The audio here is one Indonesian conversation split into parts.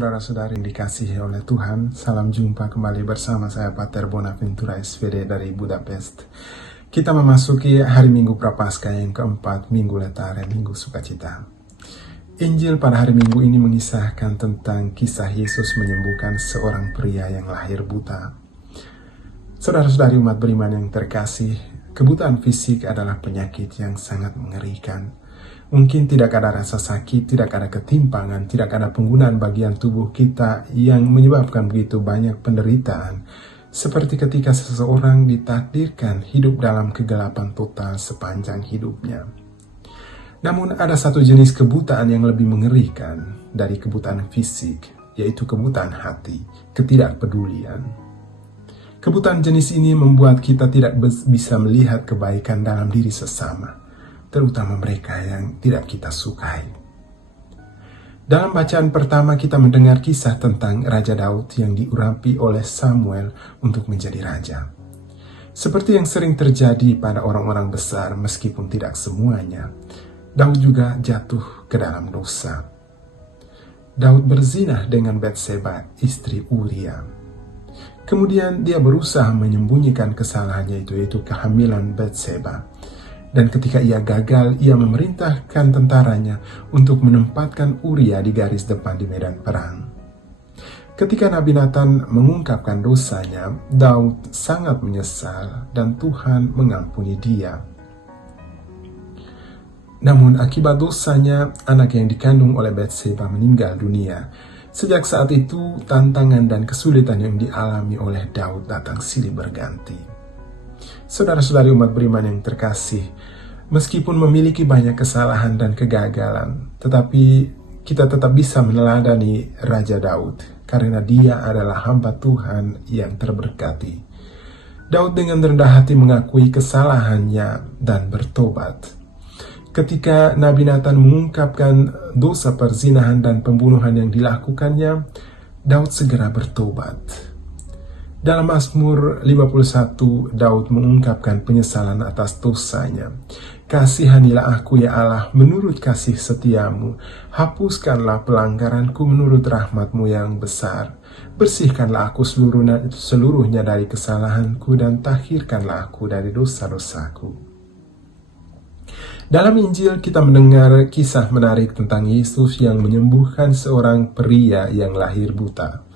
saudara-saudari yang dikasihi oleh Tuhan, salam jumpa kembali bersama saya Pater Bonaventura SVD dari Budapest. Kita memasuki hari Minggu Prapaskah yang keempat, Minggu Letare, Minggu Sukacita. Injil pada hari Minggu ini mengisahkan tentang kisah Yesus menyembuhkan seorang pria yang lahir buta. Saudara-saudari umat beriman yang terkasih, kebutaan fisik adalah penyakit yang sangat mengerikan. Mungkin tidak ada rasa sakit, tidak ada ketimpangan, tidak ada penggunaan bagian tubuh kita yang menyebabkan begitu banyak penderitaan. Seperti ketika seseorang ditakdirkan hidup dalam kegelapan total sepanjang hidupnya. Namun ada satu jenis kebutaan yang lebih mengerikan dari kebutaan fisik, yaitu kebutaan hati, ketidakpedulian. Kebutaan jenis ini membuat kita tidak bisa melihat kebaikan dalam diri sesama, terutama mereka yang tidak kita sukai. Dalam bacaan pertama kita mendengar kisah tentang Raja Daud yang diurapi oleh Samuel untuk menjadi raja. Seperti yang sering terjadi pada orang-orang besar, meskipun tidak semuanya, Daud juga jatuh ke dalam dosa. Daud berzina dengan Batseba, istri Uria. Kemudian dia berusaha menyembunyikan kesalahannya itu, yaitu kehamilan Batseba. Dan ketika ia gagal, ia memerintahkan tentaranya untuk menempatkan Uria di garis depan di medan perang. Ketika Nabi Nathan mengungkapkan dosanya, Daud sangat menyesal dan Tuhan mengampuni dia. Namun akibat dosanya, anak yang dikandung oleh Batseba meninggal dunia. Sejak saat itu, tantangan dan kesulitan yang dialami oleh Daud datang silih berganti. Saudara-saudari umat beriman yang terkasih, meskipun memiliki banyak kesalahan dan kegagalan, tetapi kita tetap bisa meneladani Raja Daud, karena dia adalah hamba Tuhan yang terberkati. Daud dengan rendah hati mengakui kesalahannya dan bertobat. Ketika Nabi Nathan mengungkapkan dosa perzinahan dan pembunuhan yang dilakukannya, Daud segera bertobat. Dalam Mazmur 51, Daud mengungkapkan penyesalan atas dosanya. Kasihanilah aku ya Allah menurut kasih setiamu. Hapuskanlah pelanggaranku menurut rahmatmu yang besar. Bersihkanlah aku seluruhnya dari kesalahanku dan tahirkanlah aku dari dosa-dosaku. Dalam Injil kita mendengar kisah menarik tentang Yesus yang menyembuhkan seorang pria yang lahir buta.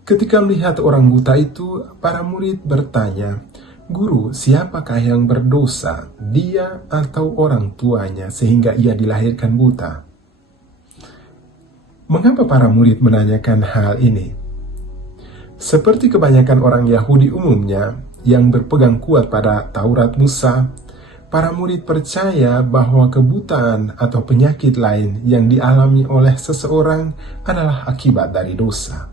Ketika melihat orang buta itu, para murid bertanya, "Guru, siapakah yang berdosa, dia atau orang tuanya sehingga ia dilahirkan buta?" Mengapa para murid menanyakan hal ini? Seperti kebanyakan orang Yahudi umumnya yang berpegang kuat pada Taurat Musa, para murid percaya bahwa kebutaan atau penyakit lain yang dialami oleh seseorang adalah akibat dari dosa.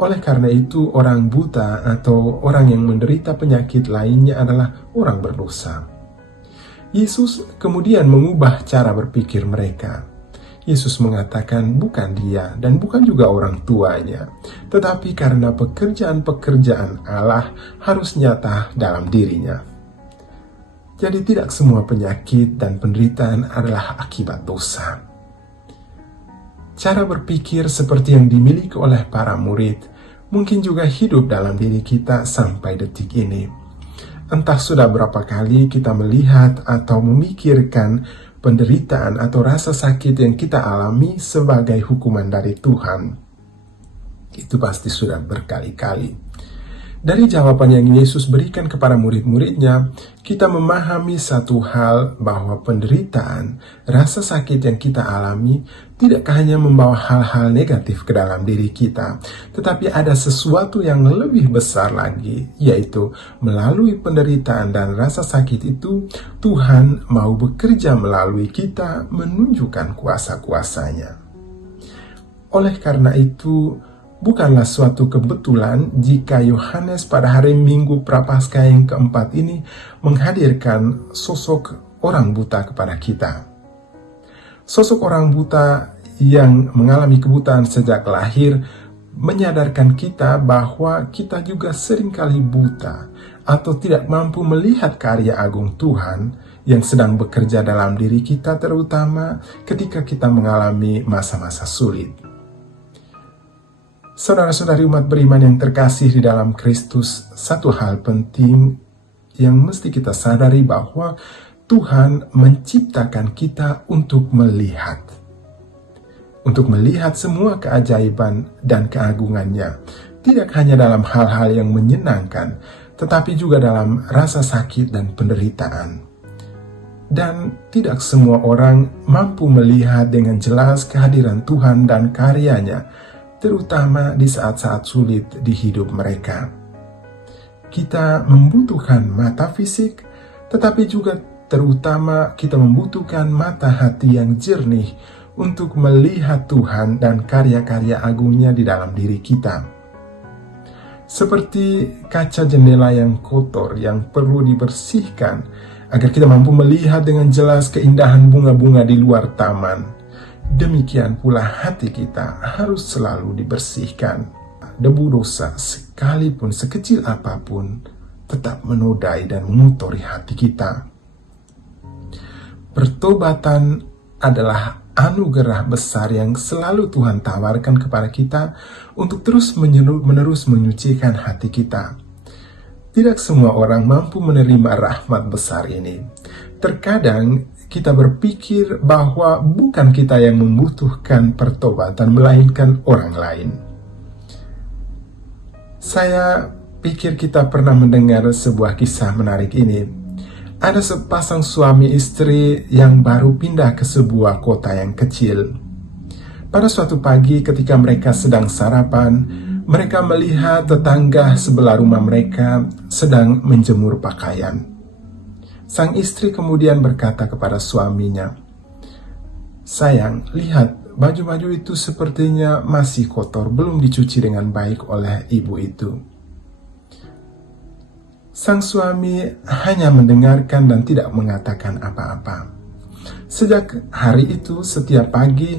Oleh karena itu, orang buta atau orang yang menderita penyakit lainnya adalah orang berdosa. Yesus kemudian mengubah cara berpikir mereka. Yesus mengatakan bukan dia dan bukan juga orang tuanya, tetapi karena pekerjaan-pekerjaan Allah harus nyata dalam dirinya. Jadi tidak semua penyakit dan penderitaan adalah akibat dosa. Cara berpikir seperti yang dimiliki oleh para murid mungkin juga hidup dalam diri kita sampai detik ini. Entah sudah berapa kali kita melihat atau memikirkan penderitaan atau rasa sakit yang kita alami sebagai hukuman dari Tuhan. Itu pasti sudah berkali-kali. Dari jawaban yang Yesus berikan kepada murid-muridnya, kita memahami satu hal bahwa penderitaan, rasa sakit yang kita alami tidak hanya membawa hal-hal negatif ke dalam diri kita, tetapi ada sesuatu yang lebih besar lagi, yaitu melalui penderitaan dan rasa sakit itu, Tuhan mau bekerja melalui kita menunjukkan kuasa-kuasanya. Oleh karena itu, bukanlah suatu kebetulan jika Yohanes pada hari Minggu Prapaskah yang keempat ini menghadirkan sosok orang buta kepada kita. Sosok orang buta yang mengalami kebutaan sejak lahir menyadarkan kita bahwa kita juga seringkali buta atau tidak mampu melihat karya agung Tuhan yang sedang bekerja dalam diri kita, terutama ketika kita mengalami masa-masa sulit. Saudara-saudari umat beriman yang terkasih di dalam Kristus, satu hal penting yang mesti kita sadari bahwa Tuhan menciptakan kita untuk melihat. Untuk melihat semua keajaiban dan keagungannya. Tidak hanya dalam hal-hal yang menyenangkan, tetapi juga dalam rasa sakit dan penderitaan. Dan tidak semua orang mampu melihat dengan jelas kehadiran Tuhan dan karyanya, terutama di saat-saat sulit di hidup mereka. Kita membutuhkan mata fisik, tetapi juga terutama kita membutuhkan mata hati yang jernih untuk melihat Tuhan dan karya-karya agungnya di dalam diri kita. Seperti kaca jendela yang kotor yang perlu dibersihkan agar kita mampu melihat dengan jelas keindahan bunga-bunga di luar taman. Demikian pula hati kita harus selalu dibersihkan. Debu dosa sekalipun sekecil apapun tetap menodai dan mengotori hati kita. Pertobatan adalah anugerah besar yang selalu Tuhan tawarkan kepada kita untuk terus-menerus menyucikan hati kita. Tidak semua orang mampu menerima rahmat besar ini. Terkadang kita berpikir bahwa bukan kita yang membutuhkan pertobatan, melainkan orang lain. Saya pikir kita pernah mendengar sebuah kisah menarik ini. Ada sepasang suami istri yang baru pindah ke sebuah kota yang kecil. Pada suatu pagi ketika mereka sedang sarapan, mereka melihat tetangga sebelah rumah mereka sedang menjemur pakaian. Sang istri kemudian berkata kepada suaminya, "Sayang, lihat, baju-baju itu sepertinya masih kotor, belum dicuci dengan baik oleh ibu itu." Sang suami hanya mendengarkan dan tidak mengatakan apa-apa. Sejak hari itu, setiap pagi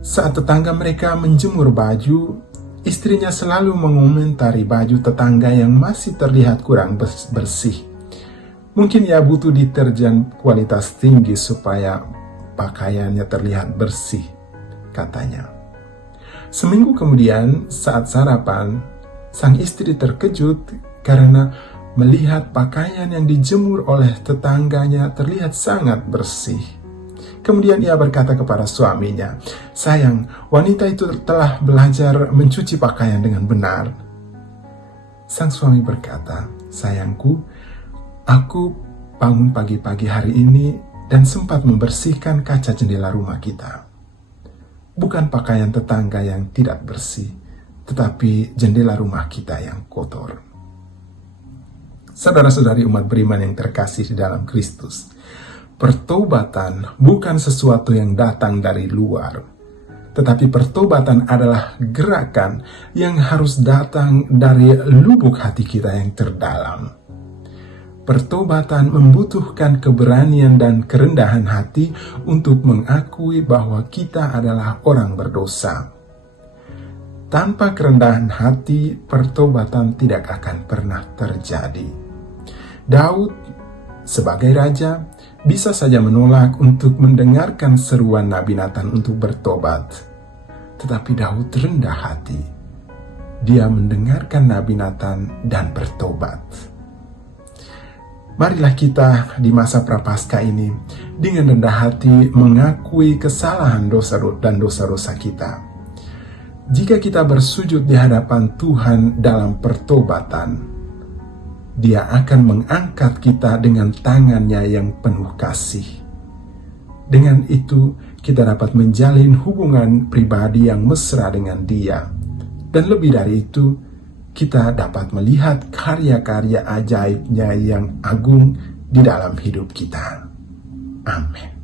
saat tetangga mereka menjemur baju, istrinya selalu mengomentari baju tetangga yang masih terlihat kurang bersih. Mungkin ia butuh deterjen kualitas tinggi supaya pakaiannya terlihat bersih, katanya. Seminggu kemudian, saat sarapan, sang istri terkejut karena melihat pakaian yang dijemur oleh tetangganya terlihat sangat bersih. Kemudian ia berkata kepada suaminya, "Sayang, wanita itu telah belajar mencuci pakaian dengan benar." Sang suami berkata, "Sayangku, aku bangun pagi-pagi hari ini dan sempat membersihkan kaca jendela rumah kita. Bukan pakaian tetangga yang tidak bersih, tetapi jendela rumah kita yang kotor." Saudara-saudari umat beriman yang terkasih di dalam Kristus, pertobatan bukan sesuatu yang datang dari luar, tetapi pertobatan adalah gerakan yang harus datang dari lubuk hati kita yang terdalam. Pertobatan membutuhkan keberanian dan kerendahan hati untuk mengakui bahwa kita adalah orang berdosa. Tanpa kerendahan hati, pertobatan tidak akan pernah terjadi. Daud, sebagai raja, bisa saja menolak untuk mendengarkan seruan Nabi Nathan untuk bertobat. Tetapi Daud rendah hati. Dia mendengarkan Nabi Nathan dan bertobat. Marilah kita di masa prapaskah ini dengan rendah hati mengakui kesalahan dosa-dosa kita. Jika kita bersujud di hadapan Tuhan dalam pertobatan, Dia akan mengangkat kita dengan tangannya yang penuh kasih. Dengan itu, kita dapat menjalin hubungan pribadi yang mesra dengan Dia. Dan lebih dari itu, kita dapat melihat karya-karya ajaibnya yang agung di dalam hidup kita. Amin.